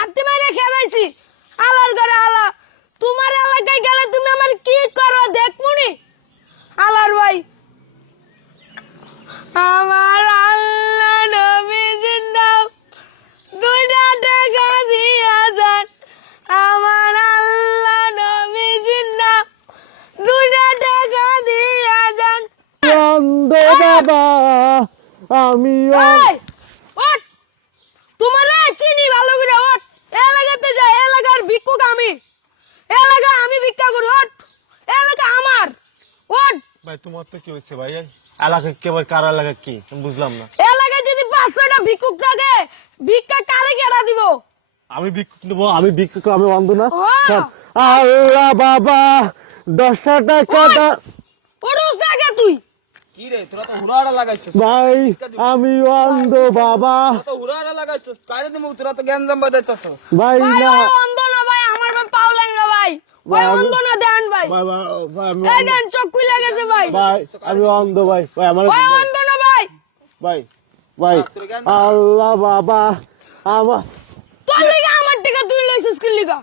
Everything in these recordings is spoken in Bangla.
লাত্তি মাইরে খেয়ে যাইছি আলার ঘরে আলা তোমার এলাকায় গেলে তুমি আমার কি করো দেখমুনি আলার ভাই আমার আল্লাহ নবীজির নাম দুইটা টাকা দিয়া যান আমার আল্লাহ নবীজির নাম দুইটা টাকা দিয়া যান অন্ধ বাবা আমি এই, ওঠ তোমারে চিনি ভালো করে ওঠ এলাকাতে যাই এলাকার ভিক্ষুক আমি এলাকা আমি ভিক্ষা করি ওঠ এলাকা আমার ওঠ ভাই তোমার তো কি হয়েছে ভাই এলাকা কেবল কার এলাকা কি আমি বুঝলাম না এলাকায় যদি 500টা ভিক্ষুক থাকে ভিক্ষা কারে কেরা দিব আমি ভিক্ষুক নেবো আমি ভিক্ষুক আমি অন্ধ না হ্যাঁ। আল্লাহ বাবা 10 টাকা ওরস থাকে তুই কি রে তোরা তো হুড়াড়া লাগাইছিস ভাই আমি অন্ধ বাবা তোরা তো হুড়াড়া লাগাইছিস কারে দিমু তোরা তো জ্ঞান জাম্বা দিতেছস ভাই ভাই না ওই অন্ধ না ভাই আমার ভাই পাওলেন না ভাই ওই ভাই, অন্ধ না দেন ভাই ভাই ভাই আমি এই দেন চোখ খুলে গেছে ভাই ভাই আমি অন্ধ ভাই ভাই আমার ওই অন্ধ না ভাই ভাই ভাই আল্লাহ বাবা আমার তোর লিগা আমার টাকা তুই লইছিস কি লিগা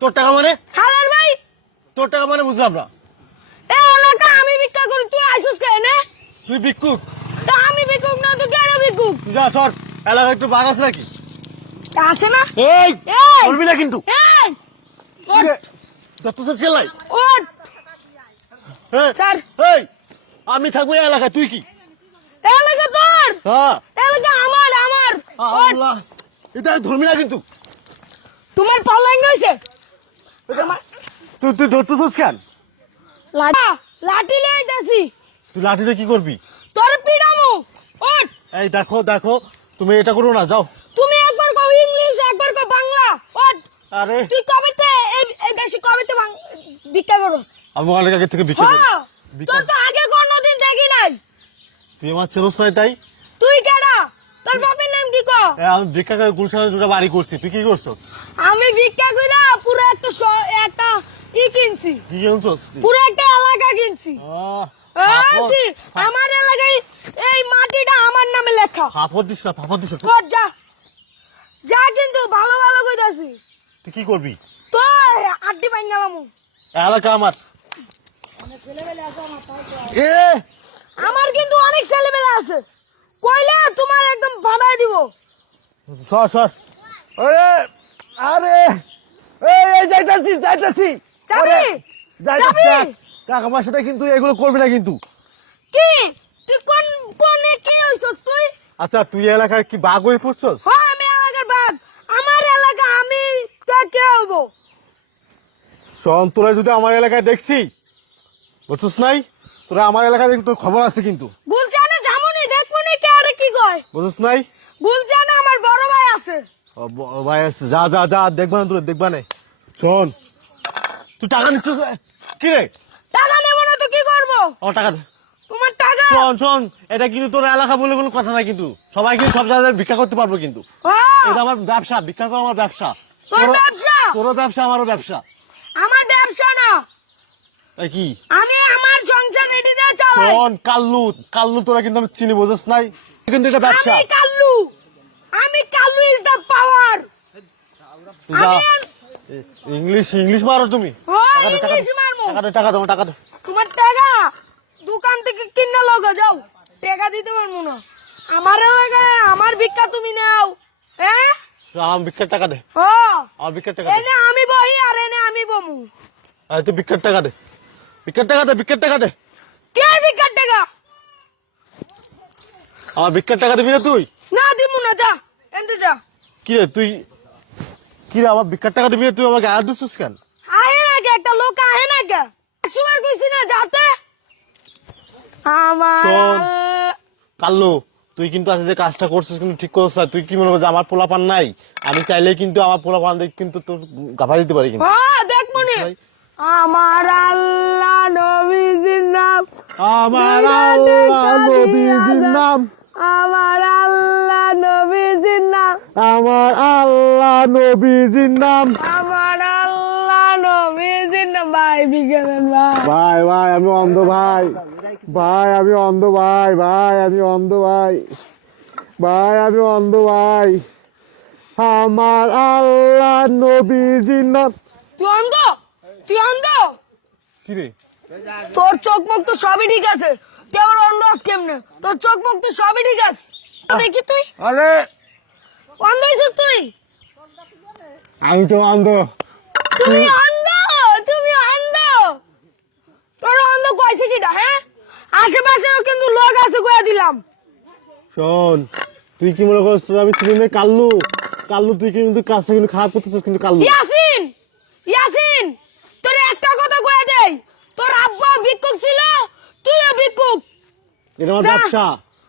তোর টাকা মানে হালার ভাই তোর টাকা মানে বুঝলাম না এই এলাকা আমি ভিক্ষা করি তুই আইছিস কেন না তুই ভিক্ষুক তা আমি ভিক্ষুক না তো কেন ভিক্ষুক তুই যা চল এলাকা একটু বাগ আছে নাকি আছে না এই এই করবি না কিন্তু এই ওঠ যত শেষ খেলাই ওঠ স্যার এই আমি থাকবো এই এলাকায় তুই কি এলাকা তোর হ্যাঁ এলাকা আমার ওঠ আল্লাহ এটা ধরবি না কিন্তু তোমার পাওলেন হইছে তুই তুই ধরতেছিস কেন লাঠি লইতাছি তুই লাঠিতে কি করবি তোর পিড়ামু ওঠ এই দেখো দেখো তুমি এটা করো না যাও তুমি একবার কও ইংলিশ একবার কও বাংলা ওঠ আরে তুই কবেতে এই দেশে কবেতে ভিক্ষা করস আমি অনেক আগে থেকে ভিক্ষা করি হ্যাঁ তোর তো আগে কোনদিন দেখি নাই তুই আমার চেরস নাই তাই তুই কেডা তোর বাপের নাম কি কও আমি ভিক্ষা করে গুলশানে দুটো বাড়ি করছি তুই কি করছস আমি ভিক্ষা কইরা পুরো একটা ই কিনছি কি করছস পুরো একটা এলাকা কিনছি এই, আমার এলাকায় এই মাটিটা আমার নামে লেখা ফাফর দিস না ফাফর দিস না। কর যা যা কিন্তু ভালো ভালো কইতাছি তুই কি করবি তো আড্ডি ভাঙালামু এলাকা আমার এ আমার কিন্তু অনেক ছেলেমেয়ে আছে কইলে তোমার একদম বানাই দিব সর সর আরে আরে এই যাইতাছি যাইতাছি যাবি যাইতাছি যাবি কাকা আমার সাথে কিন্তু এগুলো করবি না কিন্তু কি তুই কোনে কি হইছস তুই আচ্ছা তুই এলাকার কি বাঘ হয়ে পড়ছস হ্যাঁ আমি এলাকার বাঘ আমার এলাকা আমি তা কে হবো শোন তোরা যদি আমার এলাকায় দেখছি বুঝছিস নাই তোরা আমার এলাকায় দেখি তোর খবর আছে কিন্তু গুলজানে জামুনি দেখবনি কে আরে কি কয় বুঝছিস নাই গুলজানে আমার বড় ভাই আছে ভাই আছে যা যা যা দেখবা না তোর দেখবা না শোন তুই টাকা নিচ্ছিস কি রে টাকা নেব না তো কি করব আমার টাকা দে তোমার টাকা শোন শোন এটা কিন্তু তোর এলাকা বলে কোনো কথা নাই কিন্তু সবাই কিন্তু সব জায়গায় ভিক্ষা করতে পারবো কিন্তু হ্যাঁ, এটা আমার ব্যবসা ভিক্ষা করা আমার ব্যবসা তোর ব্যবসা তোরও ব্যবসা আমারও ব্যবসা আমার ব্যবসা না এই কি আমি আমার সংসার রেডি দিয়ে চালাই শোন কাল্লু কাল্লু তোরা কিন্তু আমি চিনি বুঝছ নাই কিন্তু এটা ব্যবসা আমি কাল্লু ইজ দ্য পাওয়ার তুই যা ইংলিশ ইংলিশ মারো তুমি ইংলিশ মারমু টাকা দে টাকা দে টাকা দে তোমার টাকা দোকান থেকে কিনে লগা যাও টাকা দিতে পারবো না আমার এলাকায় আমার ভিক্ষা তুমি নাও হ্যাঁ আমার ভিক্ষার টাকা দে ও আমার ভিক্ষার টাকা দে এনে আমি বহি আর এনে আমি বমু তুই ভিক্ষার টাকা দে ভিক্ষার টাকা দে ভিক্ষার টাকা দে কে ভিক্ষার টাকা আমার ভিক্ষার টাকা দিবি না তুই না দিমু না যা এনতে যা কি রে তুই কি রে আমার ভিক্ষার টাকা দিবি না তুই আমাকে আয়াত দিচ্ছিস কেন আহে না কে একটা লোক আহে না কে একশোবার কইছি না যাতে আমার শোন। কাল্লু তুই কিন্তু আজকে যে কাজটা করছিস কিন্তু ঠিক করছিস না তুই কি মনে করছিস আমার পোলাপান নাই আমি চাইলে কিন্তু আমার পোলাপান কিন্তু তোর গাফা দিতে পারি কিন্তু হ্যাঁ দেখ মনে আমার আল্লাহ নবীজির নাম আমার আল্লাহ নবীজির নাম আমার আল্লাহ নবীজির নাম আমার আল্লাহ নবীজির নাম আমার আল্লাহ নবীজির নাম ভাই বিজ্ঞান ভাই ভাই ভাই আমি অন্ধ ভাই ভাই আমি অন্ধ ভাই ভাই আমি অন্ধ ভাই ভাই আমি অন্ধ ভাই আমার আল্লাহ নবীজির নাম। তুই অন্ধ? তুই অন্ধ? কি রে? তোর চোখ মুখ তো সবই ঠিক আছে, তুই আবার অন্ধ আস কেমনে? তোর চোখ মুখ তো সবই ঠিক আছে। দেখি তুই আরে অন্ধ হয়েছিস তুই? আমি তো অন্ধ। তুমি অন্ধ, তুমি অন্ধ। তোর অন্ধ কইছে কিটা? হ্যাঁ, আশেপাশেও কিন্তু লোক আছে কইয়া দিলাম। শোন, তুই কি মনে করছিস তোর আমি চিনি না? কাল্লু, কাল্লু তুই কিন্তু কাজটা কিন্তু খারাপ করতেছিস কিন্তু কাল্লু। ইয়াসিন, ইয়াসিন, তোর একটা কথা কইয়া দেই, তোর আব্বা ভিক্ষুক ছিল, তুইও ভিক্ষুক। এটা আমার যা। ব্যবসা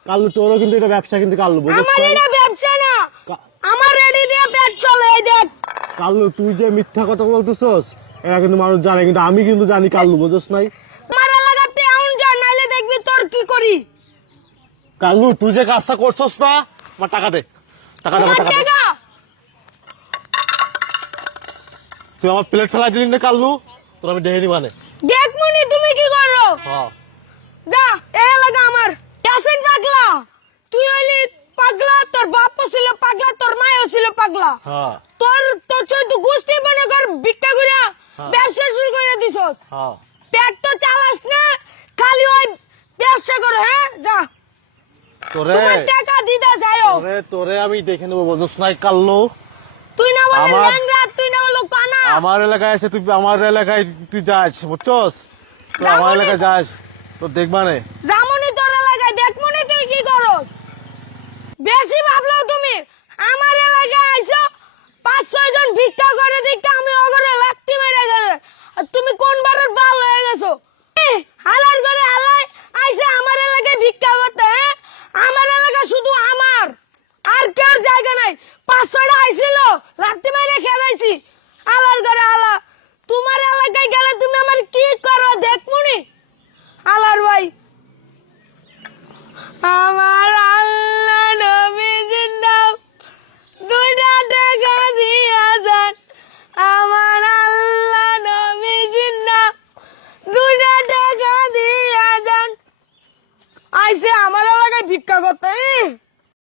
কাল্লু, তোরও কিন্তু এটা ব্যবসা কিন্তু কাল্লু, বুঝছিস? আমার এটা ব্যবসা না, কা- আমার এডি দিয়ে পেট চলে। এই দেখ, কাল্লু তুই যে মিথ্যা কথা বলতেছস এটা কিন্তু মানুষ জানে, কিন্তু আমি কিন্তু জানি কাল্লু, বুঝছিস নাই? আমার এলাকাতে এমন যা নাইলে দেখবি তোর কি করি। কাল্লু তুই যে কাজটা করছস না, আমার টাকা দে, টাকা দে, আমার তোমার টাকা দে। জায়গা তুই আমার প্লেট ফেলাই দিলি না কাল্লু, তোর আমি দেখে নিবানে। দেখমুনি তুমি কি করো। হ্যাঁ যা, এই এলাকা আমার। ইয়াসিন পাগলা, তুই হইলি পাগলা, তোর বাপও ছিল পাগলা, তোর মাও ছিল পাগলা। হ্যাঁ তোর তোর চোদ্দ গোষ্ঠী মনে কর ভিক্ষা কইরা হ্যাঁ। ব্যবসা শুরু করে দিছস। হ্যাঁ পেট তো চালাস না, খালি ওই ব্যবসা করো। হ্যাঁ, যা, তোরে তোমার টাকা দিতে যাইও। তোরে তোরে আমি দেখে নেবো, বুঝছিস নাই কাল্লু? তুই না বলে আমার- ল্যাংড়া, তুই না বলে কানা। আমার এলাকায় এসে তুই আমার এলাকায় তুই যাস, বুঝছস? তুই আমার যাবো এলাকায় নি। যাস তো দেখবানে। রামনি তোর এলাকায় দেখমনি তুই কি করস। বেশি ভাবলো তুমি। আমার এলাকায় আইছো, 5-6 জন ভিক্ষা করে দেখতে আমি ওগরে লাত্তি মেরে গেছে। আর তুমি কোন বারের বাল হয়ে গেছো? হালার করে হালাই আইছে আমার এলাকায় ভিক্ষা করতে। হ্যাঁ, আমার এলাকা শুধু আমার, আর কেউ জায়গা নাই। 5-6টা আইছিল, লাত্তি মেরে খেলাইছি। হালার করে হালা, তোমার এলাকায় গেলে তুমি আমার কি করো দেখমনি। হালার ভাই, আমার